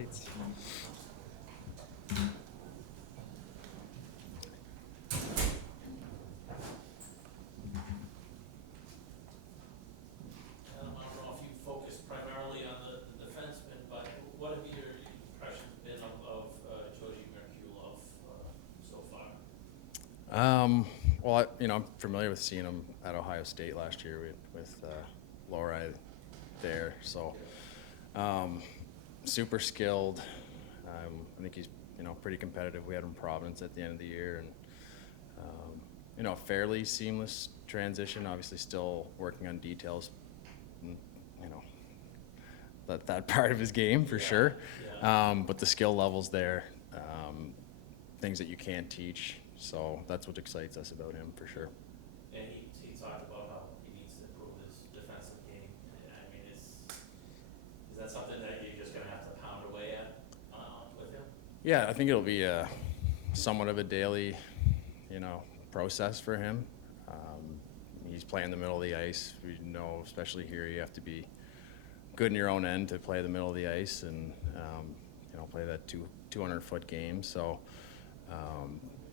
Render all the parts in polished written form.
lights. I don't know if you focus primarily on the defenseman, but what have your impressions been of Georgi Merkulov so far? Well, I'm familiar with seeing him at Ohio State last year with Lohrei there. So, super skilled. I think he's pretty competitive. We had him in Providence at the end of the year, and fairly seamless transition. Obviously, still working on details. That part of his game for sure. Yeah. But the skill levels there, things that you can't teach. So that's what excites us about him for sure. And he talked about how he needs to improve his defensive game. I mean, is that something that you're just going to have to pound away at with him? Yeah, I think it'll be somewhat of a daily, process for him. He's playing the middle of the ice. We know, especially here, you have to be good in your own end to play the middle of the ice and play that 200-foot game. So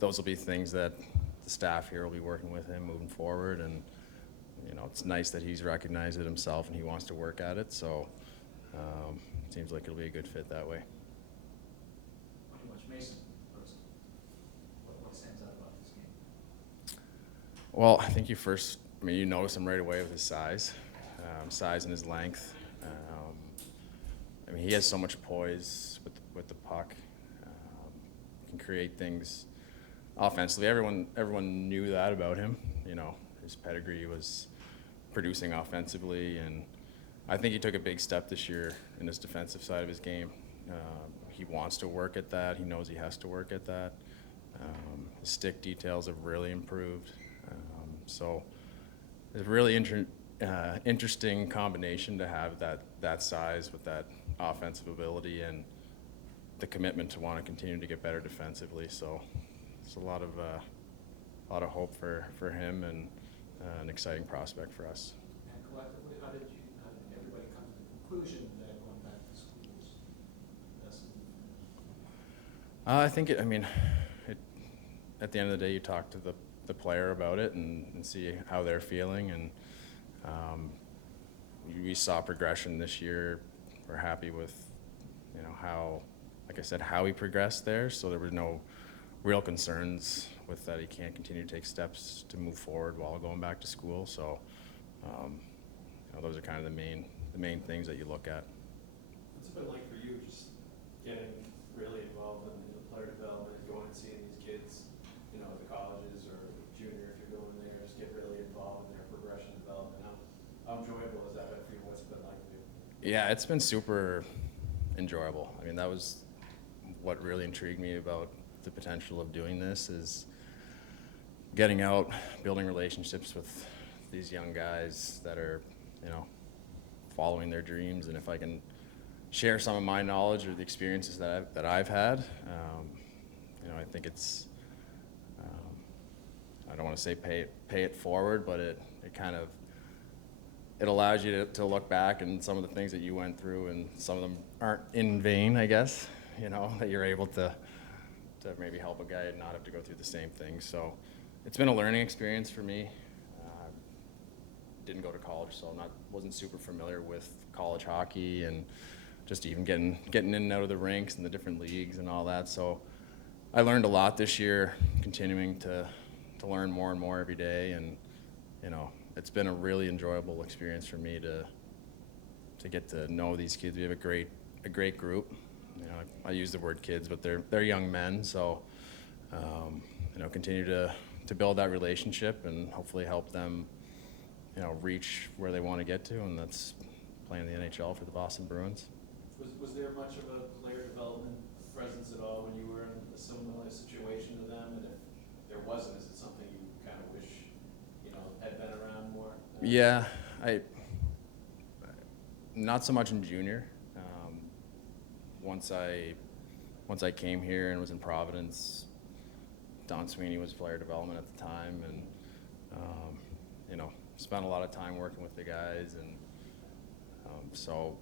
those will be things that the staff here will be working with him moving forward. And it's nice that he's recognized it himself and he wants to work at it. So it seems like it'll be a good fit that way. When you watch Mason first, what stands out about his game? Well, I think you notice him right away with his size and his length. He has so much poise with the puck. Can create things offensively. Everyone knew that about him. His pedigree was producing offensively, and I think he took a big step this year in his defensive side of his game. He wants to work at that. He knows he has to work at that. His stick details have really improved. So it's a really interesting combination to have that size with that offensive ability and the commitment to want to continue to get better defensively. So it's a lot of hope for him and an exciting prospect for us. And collectively, how did everybody come to the conclusion that going back to school was the best thing for him? I think at the end of the day, you talk to the player about it and see how they're feeling. And we saw progression this year. We're happy with, how, like I said, how he progressed there. So there was no real concerns with that. He can't continue to take steps to move forward while going back to school. So, those are kind of the main things that you look at. What's it been like for you, just getting really involved in the player development, going and seeing these kids, at the colleges or junior if you're going there, just get really involved in their progression development? How enjoyable has that been for you? What's it been like for you? Yeah, it's been super enjoyable. That was what really intrigued me about the potential of doing this, is getting out, building relationships with these young guys that are, following their dreams. And if I can share some of my knowledge or the experiences that I've had, I think it's, I don't want to say pay it forward, but it kind of, it allows you to look back and some of the things that you went through, and some of them aren't in vain, I guess, that you're able to maybe help a guy and not have to go through the same thing. So it's been a learning experience for me. Didn't go to college, so wasn't super familiar with college hockey and just even getting in and out of the rinks and the different leagues and all that. So I learned a lot this year, continuing to learn more and more every day. And it's been a really enjoyable experience for me to get to know these kids. We have a great group. I use the word kids, but they're young men. So continue to build that relationship and hopefully help them reach where they want to get to, and that's playing the NHL for the Boston Bruins. Was there much of a player development presence at all when you were in a similar situation to them? And if there wasn't, is it something you kind of wish had been around more? Yeah, not so much in junior. Once I came here and was in Providence, Don Sweeney was player development at the time, and spent a lot of time working with the guys, and so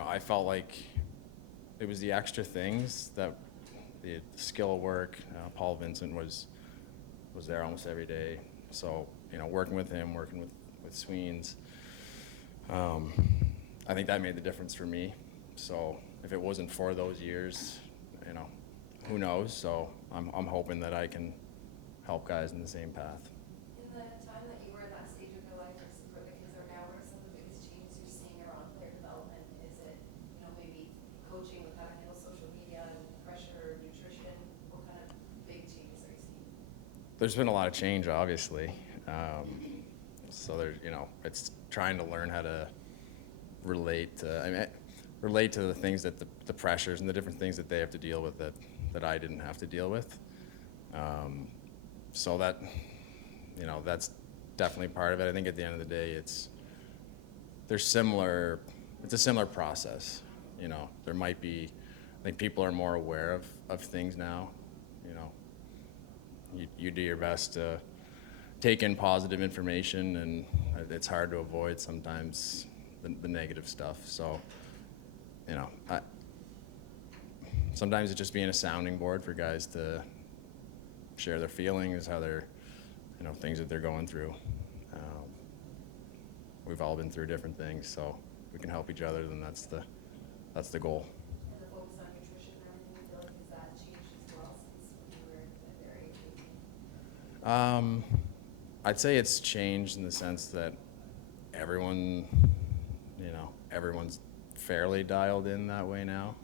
I felt like it was the extra things that the skill work. Paul Vincent was there almost every day. So, you know, working with him, working with Sweens, I think that made the difference for me. So if it wasn't for those years, you know, who knows? So I'm hoping that I can help guys in the same path. In the time that you were in that stage of your life, or where the kids are now, what are some of the biggest changes you're seeing around player development? Is it, you know, maybe coaching with how to handle social media and pressure, nutrition? What kind of big changes are you seeing? There's been a lot of change, obviously. So there's, you know, it's trying to learn how to relate to the things that the pressures and the different things that they have to deal with that I didn't have to deal with. So that, you know, that's definitely part of it. I think at the end of the day, it's a similar process. You know, there might be, I think people are more aware of things now. You know, you do your best to take in positive information, and it's hard to avoid sometimes the negative stuff. So, you know, sometimes it's just being a sounding board for guys to share their feelings, how they're, you know, things that they're going through. We've all been through different things, so if we can help each other, then that's the goal. And the focus on nutrition and everything, I feel like, has that changed as well since when you were at their age? I'd say it's changed in the sense that everyone's fairly dialed in that way now.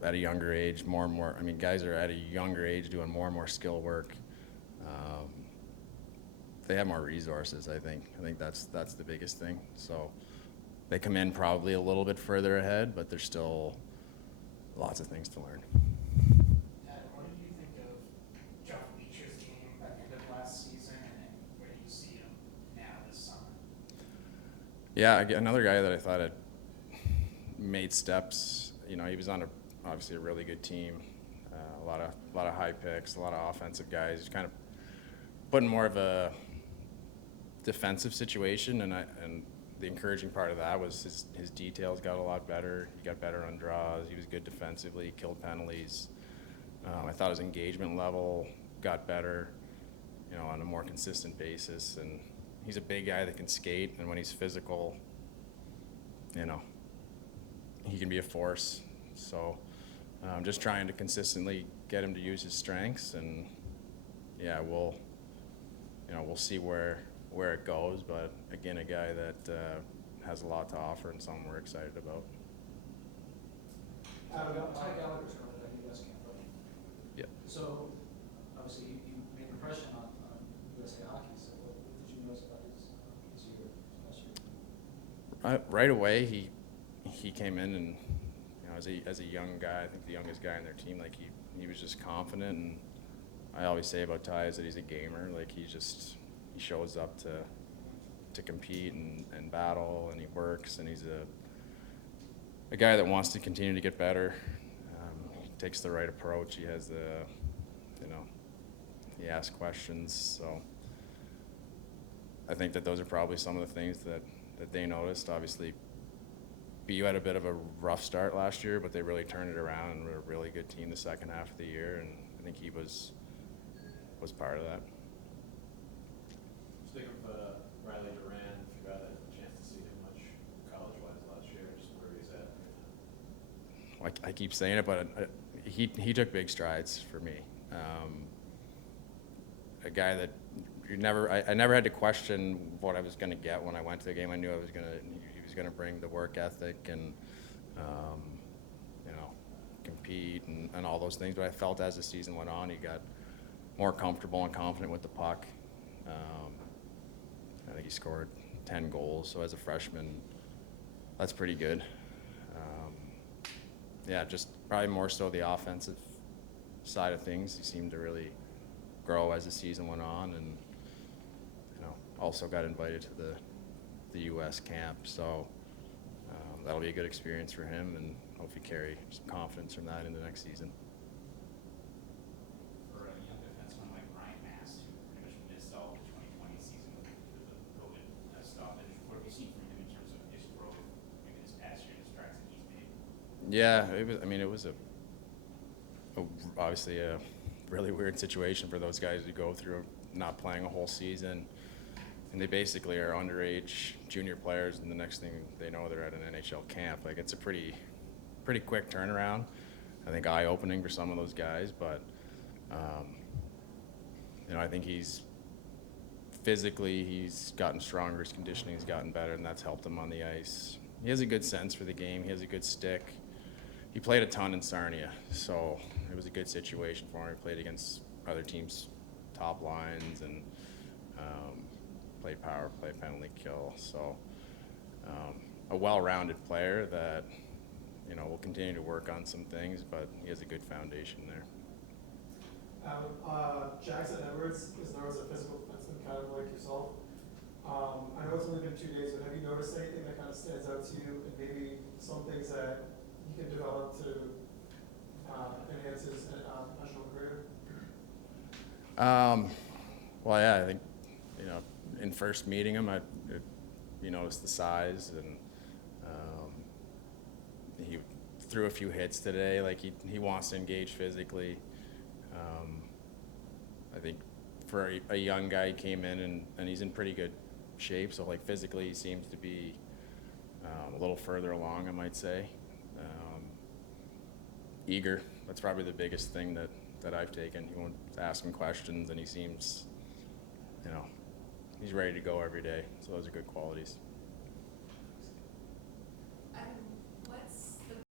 At a younger age, more and more, I mean, guys are at a younger age doing more and more skill work. They have more resources, I think. I think that's the biggest thing. So they come in probably a little bit further ahead, but there's still lots of things to learn. What did you think of Jeff Leacher's game at the end of last season, and where do you see him now this summer? Yeah, another guy that I thought had made steps. You know, he was on obviously a really good team. A lot of high picks, a lot of offensive guys. He's kind of put in more of a defensive situation, and the encouraging part of that was his details got a lot better. He got better on draws. He was good defensively. He killed penalties. I thought his engagement level got better, you know, on a more consistent basis. And he's a big guy that can skate, and when he's physical, you know, he can be a force. So just trying to consistently get him to use his strengths, and yeah, we'll see where it goes. But again, a guy that has a lot to offer and something we're excited about. Ty Gallagher's going to the U.S. camp, right? Yeah. So obviously you made an impression on USA Hockey. So what did you notice about his year last year? Right away, he came in, and you know, as a young guy, I think the youngest guy on their team, like he was just confident. And I always say about Ty is that he's a gamer. Like he shows up to compete and battle, and he works, and he's a guy that wants to continue to get better. He takes the right approach. He has he asks questions. So I think that those are probably some of the things that they noticed. Obviously, BU had a bit of a rough start last year, but they really turned it around and were a really good team the second half of the year, and I think he was part of that. Just think of Riley Duran, if you got a chance to see him much college-wise last year, just where he's at right now. I keep saying it, but he took big strides for me. A guy that I never had to question what I was going to get when I went to the game. I knew he was going to bring the work ethic and you know, compete and all those things. But I felt as the season went on, he got more comfortable and confident with the puck. I think he scored 10 goals. So as a freshman, that's pretty good. Yeah, just probably more so the offensive side of things. He seemed to really grow as the season went on, and you know, also got invited to the U.S. camp. So that'll be a good experience for him, and hopefully carry some confidence from that into next season. For a young defenseman like Ryan Mast, who pretty much missed all of the 2020 season because of COVID stoppage, what have you seen from him in terms of his growth, maybe this past year, Yeah, it was. I mean, it was obviously a really weird situation for those guys to go through, not playing a whole season, and they basically are underage junior players, and the next thing they know, they're at an NHL camp. Like, it's a pretty quick turnaround. I think eye-opening for some of those guys, but you know, I think he's gotten stronger, his conditioning's gotten better, and that's helped him on the ice. He has a good sense for the game. He has a good stick. He played a ton in Sarnia, so it was a good situation for him. He played against other teams' top lines and played power play, penalty kill. So a well-rounded player that, you know, will continue to work on some things, but he has a good foundation there. Jackson Edwards is known as a physical defenseman, kind of like yourself. I know it's only been 2 days, but have you noticed anything that kind of stands out to you, and maybe some things that he can develop to enhance his national career? Well, yeah, I think, you know, in first meeting him, you noticed the size, and he threw a few hits today. Like, he wants to engage physically. I think for a young guy, he came in and he's in pretty good shape. So, like, physically, he seems to be a little further along, I might say. Eager. That's probably the biggest thing that I've taken. You want to ask him questions, and he seems, you know, he's ready to go every day. So those are good qualities.